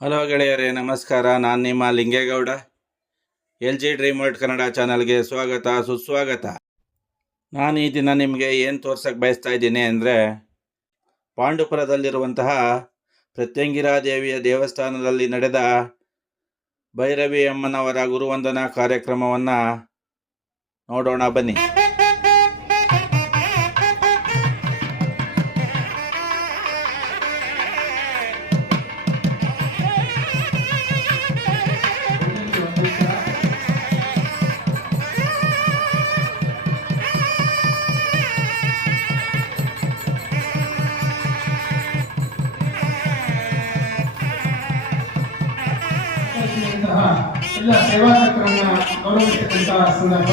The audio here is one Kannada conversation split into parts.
ಹಲೋ ಗೆಳೆಯರೇ, ನಮಸ್ಕಾರ. ನಾನು ನಿಮ್ಮ Lingegowda. LG dream world Kannada ಚಾನಲ್ಗೆ ಸ್ವಾಗತ, ಸುಸ್ವಾಗತ. ನಾನು ಈ ದಿನ ನಿಮಗೆ ಏನು ತೋರ್ಸಕ್ಕೆ ಬಯಸ್ತಾ ಇದ್ದೀನಿ ಅಂದರೆ, ಪಾಂಡುಪುರದಲ್ಲಿರುವಂತಹ ಪ್ರತ್ಯಂಗಿರಾ ದೇವಿಯ ದೇವಸ್ಥಾನದಲ್ಲಿ ನಡೆದ ಭೈರವಿ ಅಮ್ಮನವರ ಗುರುವಂದನಾ ಕಾರ್ಯಕ್ರಮವನ್ನು ನೋಡೋಣ ಬನ್ನಿ. ಎಲ್ಲ ಸೇವಾ ಚಕ್ರವನ್ನು ಗೌರವಿಸತಕ್ಕಂತಹ ಸಂದರ್ಭ.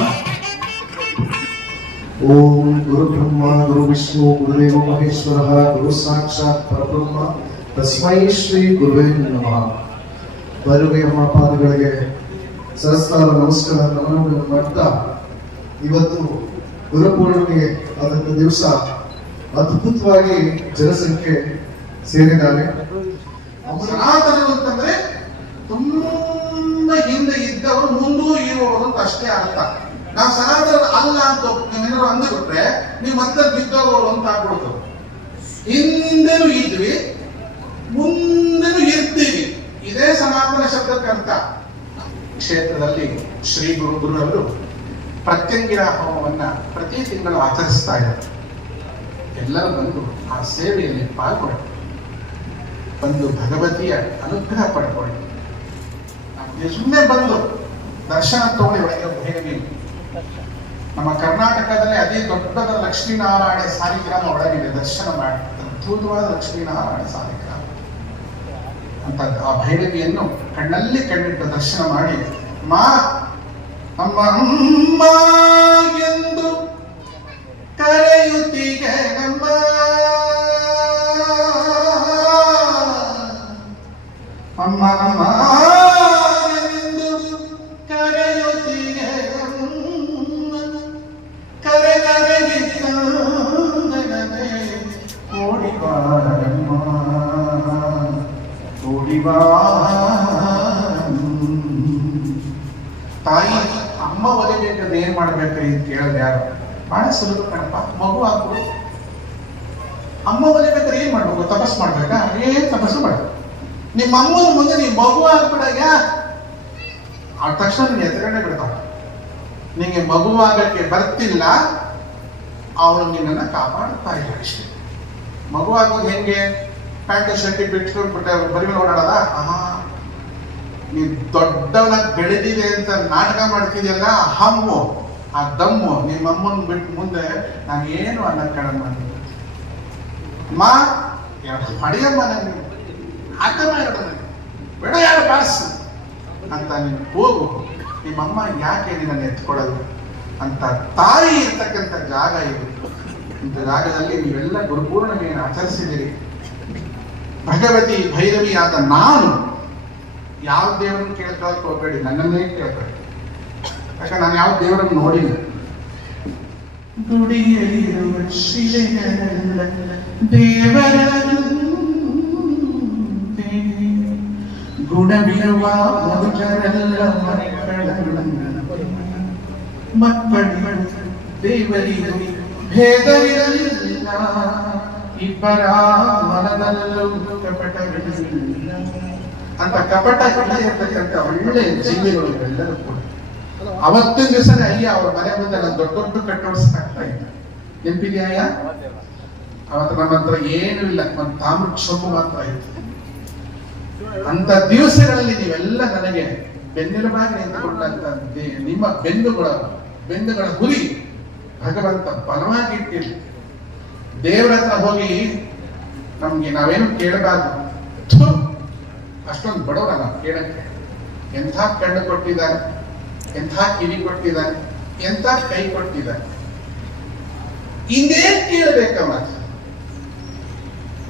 ಓಂ ಗುರು ಬ್ರಹ್ಮ ಗುರು ವಿಷ್ಣು ಗುರುದೇವ ಮಹೇಶ್ವರ ಗುರು ಸಾಕ್ಷಾತ್ ಪರಬ್ರಹ್ಮ ತಸ್ಮೈ ಶ್ರೀ ಗುರುವೇ ನಮಃ. ಭೈರವಿ ಅಮ್ಮ ಪಾದಗಳಿಗೆ ಸಹಸ್ರಾರ ನಮಸ್ಕಾರ ನಮನಗಳನ್ನು ಮಾಡ್ತಾ, ಇವತ್ತು ಗುರುಪೂರ್ಣಿಮೆಗೆ ಆದಂಥ ದಿವಸ ಅದ್ಭುತವಾಗಿ ಜನಸಂಖ್ಯೆ ಸೇರಿದ್ದಾರೆ. ಸನಾತನರು ಅಂತಂದ್ರೆ ತುಂಬಾ ಹಿಂದೆ ಇದ್ದವರು ಮುಂದೂ ಇರುವವರು ಅಂತ ಅಷ್ಟೇ ಅರ್ಥ. ನಾವು ಸನಾತನ ಅಲ್ಲ ಅಂತ ನೀವೇನಾದ್ರು ಅಂದ್ಬಿಟ್ರೆ ನೀವು ಮತ್ತೆ ಬಿದ್ದೋಗೋರು ಅಂತ ಆಗ್ಬಿಡ್ತು. ಹಿಂದೆನೂ ಇದ್ವಿ, ಮುಂದೆನೂ ಇರ್ತೀವಿ, ಇದೇ ಸನಾತನ ಶಬ್ದಕ್ಕೆ ಅರ್ಥ. ಕ್ಷೇತ್ರದಲ್ಲಿ ಶ್ರೀ ಗುರುವರು ಪ್ರತ್ಯಂಗಿರಾ ಹೋಮವನ್ನ ಪ್ರತಿ ತಿಂಗಳು ಆಚರಿಸ್ತಾ ಇದ್ದಾರೆ. ಎಲ್ಲರೂ ಬಂದು ಆ ಸೇವೆಯಲ್ಲಿ ಪಾಲ್ಗೊಳ್ಳಿ, ಬಂದು ಭಗವತಿಯ ಅನುಗ್ರಹ ಪಡ್ಕೊಳ್ಳಿ. ಸುಮ್ಮನೆ ಬಂದು ದರ್ಶನ ತಗೊಳ್ಳಿ. ಒಳಗೆ ಭೈರವಿ ನಮ್ಮ ಕರ್ನಾಟಕದಲ್ಲಿ ಅತಿ ದೊಡ್ಡದ ಲಕ್ಷ್ಮೀನಾರಾಯಣ ಸಾಲಿಗ್ರಾಮ ಒಳಗಿದೆ. ದರ್ಶನ ಮಾಡಿ ಅದ್ಭುತವಾದ ಲಕ್ಷ್ಮೀನಾರಾಯಣ ಸಾಲಿಗ್ರಾಮ ಅಂತ ಆ ಭೈರವಿಯನ್ನು ಕಣ್ಣಲ್ಲಿ ಕಣ್ಣಿಟ್ಟು ದರ್ಶನ ಮಾಡಿ, ಮಾ ಅಮ್ಮ ಅಮ್ಮ ಎಂದು ಕರೆಯುತ್ತೀಗೆ ನಮ್ಮ ಅಮ್ಮ ಅಮ್ಮ ಎಂದು ಕರೆಯುತ್ತೀಗೆ ಕರೆ ಕರೆಗಿತ್ತಂದನೆ ಓಡಿ ಬಾರಮ್ಮ ಓಡಿ ಬಾ. ತಾಯಿ ಅಮ್ಮ ಒಲಿಬೇಕಂದ್ರೆ ಏನ್ ಮಾಡ್ಬೇಕ್ರಿ ಅಂತ ಕೇಳಿದ್ರೆ ಯಾರು? ಬಹಳ ಸುಲಭ ಕಣಪ್ಪ. ಮಗು ಆಗ್ಬಿಡು. ಅಮ್ಮ ಒಲಿಬೇಕಾದ್ರೆ ಏನ್ ಮಾಡ್ಬೇಕು? ತಪಸ್ ಮಾಡ್ಬೇಕಾ? ಏನ್ ತಪಸ್ಸು ಮಾಡ್ಬೇಕು. ನಿಮ್ಮ ಅಮ್ಮನ ಮುಂದೆ ನೀವು ಮಗು ಆಗ್ಬಿಡಾಗ ಆ ತಕ್ಷಣ ನೀನು ಎದುರುಗಡೆ ಬಿಡ್ತಾಳ. ನಿಂಗೆ ಮಗುವಾಗಕ್ಕೆ ಬರ್ತಿಲ್ಲ, ಅವಳು ನಿನ್ನನ್ನು ಕಾಪಾಡ್ತಾ ಇಲ್ಲ ಅಷ್ಟೇ. ಮಗು ಆಗೋದು ಹೆಂಗೆ? ಪ್ಯಾಂಟ್ ಶರ್ಟಿ ಬಿಟ್ಬಿಟ್ಟೆ ಬರಿ ಮೇಲೆ ಓಡಾಡದ? ನೀನ್ ದೊಡ್ಡವನಾಗಿ ಬೆಳೆದಿದೆ ಅಂತ ನಾಟಕ ಮಾಡ್ತಿದ್ಯಲ್ಲ, ಹಮ್ಮು ಆ ದಮ್ಮು ನಿಮ್ಮ ಅಮ್ಮನ ಬಿಟ್ಟು ಮುಂದೆ ನಾನು ಏನು ಅನ್ನ ಕಡಿಮೆ ಮಾಡಿದ್ದೆ. ಅಮ್ಮ ಅಡಿಯಮ್ಮ, ನನಗೆ ಹಾಕಮ್ಮ ಬೇಡ, ಯಾರು ಬಾಸ್ ಅಂತ ನೀನು ಹೋಗು. ನಿಮ್ಮಮ್ಮ ಯಾಕೆ ನಿನ್ನನ್ನು ಎತ್ಕೊಳ್ಳೋದು ಅಂತ ತಾಯಿ ಇರ್ತಕ್ಕಂಥ ಜಾಗ ಇದು. ಇಂಥ ಜಾಗದಲ್ಲಿ ನೀವೆಲ್ಲ ಗುರುಪೂರ್ಣಿಮೆಯನ್ನು ಆಚರಿಸಿದಿರಿ. ಭಗವತಿ ಭೈರವಿ ಆದ ನಾನು ಯಾವ ದೇವರನ್ನು ಕೇಳ್ಕೊಳ್ಳೋಕೆ ಹೋಗ್ಬೇಡಿ, ನನ್ನನ್ನೇ ಕೇಳ್ಬೇಡಿ. ಯಾಕಂದ್ರೆ ನಾನು ಯಾವ ದೇವರನ್ನು ನೋಡಿಲ್ಲ. ಗುಡಿಯಲ್ಲಿರುವ ಶಿಲೆಗಳೆಲ್ಲ ದೇವರ ಗುಣವಿರುವ ಮನುಜರೆಲ್ಲ ಮಕ್ಕಳು ದೇವರಿಗೂ ಭೇದವಿರಲಿಲ್ಲ, ಇಬ್ಬರ ಮನದಲ್ಲೂ ಕಪಟವಿರಲಿಲ್ಲ ಅಂತ ಕಪಟ ಇರ್ತಕ್ಕಂಥ ಒಳ್ಳೆ ಜೀವಿಗಳು ಎಲ್ಲರೂ ಕೂಡ ಅವತ್ತಿನ ದಿವಸನೇ ಅಯ್ಯ ಅವ್ರ ಮನೆ ಮುಂದೆ ನಾನು ದೊಡ್ಡ ದೊಡ್ಡ ಕಟ್ಟೋಡಿಸ್ತಾಗ್ತಾ ಇದ್ದ. ನೆನಪಿದ್ಯಾ? ಅವತ್ತು ನಮ್ಮ ಹತ್ರ ಏನೂ ಇಲ್ಲ, ಒಂದು ತಾಮ್ರದ ಸೊಪ್ಪು ಮಾತ್ರ ಇತ್ತು. ಅಂತ ದಿವಸಗಳಲ್ಲಿ ನೀವೆಲ್ಲ ನನಗೆ ಬೆನ್ನೆಲುಬಾಗಿ ನಿಂತುಕೊಂಡಂತ ನಿಮ್ಮ ಬೆನ್ನುಗಳ ಗುರಿ ಭಗವಂತ ಬಲವಾಗಿ ಇಟ್ಟಿಲ್ಲ. ದೇವರ ಹತ್ರ ಹೋಗಿ ನಮ್ಗೆ ನಾವೇನು ಕೇಳಬಾರ್ದು, ಅಷ್ಟೊಂದು ಬಡವರ ನಾವು ಕೇಳಕ್ಕೆ. ಎಂಥ ಕಣ್ಣು ಕೊಟ್ಟಿದ್ದಾನೆ, ಎಂಥ ಕಿವಿ ಕೊಟ್ಟಿದ್ದಾನೆ, ಎಂಥ ಕೈ ಕೊಟ್ಟಿದ್ದಾನೆ, ಇನ್ನೇನ್ ಕೇಳಬೇಕಮ್ಮ?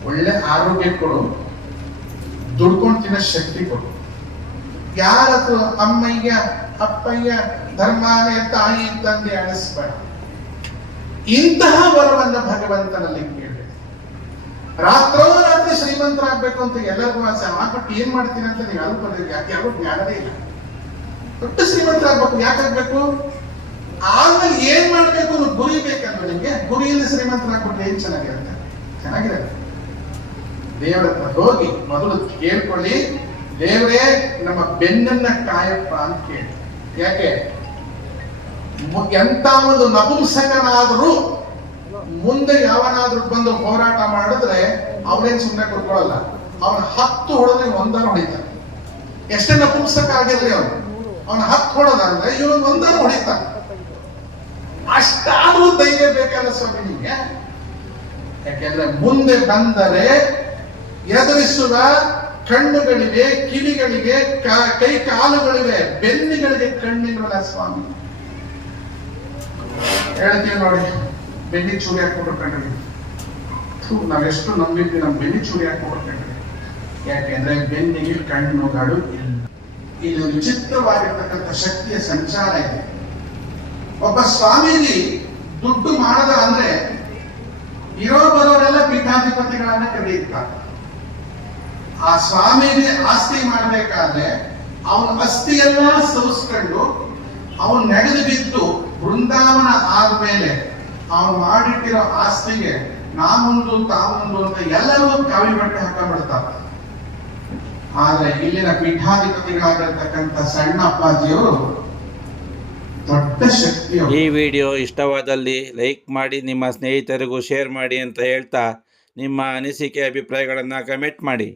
ಒಳ್ಳೆ ಆರೋಗ್ಯ ಕೊಡು, ದುಡ್ಕೊಂಡು ತಿನ್ನೋ ಶಕ್ತಿ ಕೊಡು. ಯಾರದು ಅಮ್ಮಯ್ಯ ಅಪ್ಪಯ್ಯ ಧರ್ಮಾನೇ ತಾಯಿ ತಂದೆ ಅನಿಸ್ಬೇಡ. ಇಂತಹ ವರವನ್ನು ಭಗವಂತನಲ್ಲಿ ಕೇಳಬೇಕು. ರಾತ್ರೋರಾತ್ರಿ ಶ್ರೀಮಂತರಾಗ್ಬೇಕು ಅಂತ ಎಲ್ಲರಿಗೂ ಆಸೆ. ಆಗ್ಬಿಟ್ಟು ಏನ್ ಮಾಡ್ತೀನಿ ಅಂತ ನೀವು ಅನ್ಕೋಬೇಕು. ಯಾಕೆ ಯಾರು ಜ್ಞಾನವೇ ಇಲ್ಲ. ದೊಡ್ಡ ಶ್ರೀಮಂತರಾಗ್ಬೇಕು. ಯಾಕಾಗ್ಬೇಕು? ಆದ್ಮೇಲೆ ಏನ್ ಮಾಡ್ಬೇಕು ಅನ್ನೋ ಗುರಿ ಬೇಕಲ್ವ ನಿಮ್ಗೆ. ಗುರಿಯಲ್ಲಿ ಶ್ರೀಮಂತರಾಗ್ಬಿಟ್ರೆ ಏನ್ ಚೆನ್ನಾಗಿರುತ್ತೆ? ಚೆನ್ನಾಗಿರುತ್ತೆ. ದೇವರ ಹತ್ರ ಹೋಗಿ ಮೊದಲು ಕೇಳ್ಕೊಳ್ಳಿ, ದೇವರೇ ನಮ್ಮ ಬೆನ್ನನ್ನ ಕಾಯಪ್ಪ ಅಂತ ಕೇಳಿ. ಯಾಕೆ? ಎಂತ ಒಂದು ನಪುಂಸಕನಾದ್ರೂ ಮುಂದೆ ಯಾವನಾದ್ರೂ ಬಂದು ಹೋರಾಟ ಮಾಡಿದ್ರೆ ಅವನೇನ್ ಸುಮ್ಮನೆ ಕೊಟ್ಕೊಳ್ಳಲ್ಲ. ಅವನ 10 ಹೊಡೆದ್ರೆ ಒಂದನ್ನು ಹೊಡಿತಾನೆ. ಎಷ್ಟೇ ನಪುಂಸಕ ಆಗಿರ್ಲಿ ಅವನ 10 ಹೊಡೆದಂದ್ರೆ ಇವನು ಒಂದನ್ನು ಹೊಡಿತಾನೆ. ಅಷ್ಟಾದ್ರೂ ಧೈರ್ಯ ಬೇಕಲ್ಲ ಸ್ವಾಮಿ ನಿಮ್ಗೆ. ಯಾಕೆಂದ್ರೆ ಮುಂದೆ ಬಂದರೆ ಎದುರಿಸುವ ಕಣ್ಣುಗಳಿವೆ, ಕಿವಿಗಳಿಗೆ, ಕೈ ಕಾಲುಗಳಿವೆ, ಬೆನ್ನಿಗಳಿಗೆ ಕಣ್ಣಿರಲ್ಲ ಸ್ವಾಮಿ. ಹೇಳ್ತೀವಿ ನೋಡಿ, ಬೆನ್ನಿ ಚೂರಿ ಹಾಕ್ಬಿಟ್ರು ಕಣ್ರಿ. ನಾವೆಷ್ಟು ನಂಬಿದ್ವಿ, ನಮ್ಮ ಬೆನ್ನಿ ಚೂರಿ ಹಾಕ್ಬಿಟ್ರು ಕಣ್ರಿ. ಯಾಕೆಂದ್ರೆ ಬೆನ್ನಿಗೆ ಕಣ್ಣುಗಳು ಇಲ್ಲ. ಇಲ್ಲಿ ವಿಚಿತ್ರವಾಗಿರ್ತಕ್ಕಂಥ ಶಕ್ತಿಯ ಸಂಚಾರ ಇದೆ. ಒಬ್ಬ ಸ್ವಾಮೀಜಿ ದುಡ್ಡು ಮಾಡದ ಅಂದ್ರೆ ಇರೋ ಬರೋರೆಲ್ಲ ಪೀಠಾಧಿಪತಿಗಳನ್ನ ಕರೆಯುತ್ತಾರೆ. ಆ ಸ್ವಾಮೀಜಿ ಆಸ್ತಿ ಮಾಡ್ಬೇಕಾದ್ರೆ ಅವನ ಅಸ್ಥಿಯೆಲ್ಲ ಸವಿಸ್ಕೊಂಡು ಅವನು ನೆಗೆದು ಬಿದ್ದು ಬೃಂದಾವನ ಆದ್ಮೇಲೆ ಅವನು ಮಾಡಿಟ್ಟಿರೋ ಆಸ್ತಿಗೆ ನಾಮೊಂದು ತಾಮೊಂದು ಅಂತ ಎಲ್ಲರೂ ಕಾವಿ ಬಟ್ಟೆ ಹಾಕಬಿಡ್ತಾರೆ. ಆದ್ರೆ ಇಲ್ಲಿನ ಪೀಠಾಧಿಪತಿಗಳಾಗಿರ್ತಕ್ಕಂಥ ಸಣ್ಣ ಅಪ್ಪಾಜಿಯವರು ದೊಡ್ಡ ಶಕ್ತಿಯವರು. ಈ ವಿಡಿಯೋ ಇಷ್ಟವಾದಲ್ಲಿ ಲೈಕ್ ಮಾಡಿ, ನಿಮ್ಮ ಸ್ನೇಹಿತರಿಗೂ ಶೇರ್ ಮಾಡಿ ಅಂತ ಹೇಳ್ತಾ ನಿಮ್ಮ ಅನಿಸಿಕೆ ಅಭಿಪ್ರಾಯಗಳನ್ನು ಕಮೆಂಟ್ ಮಾಡಿ.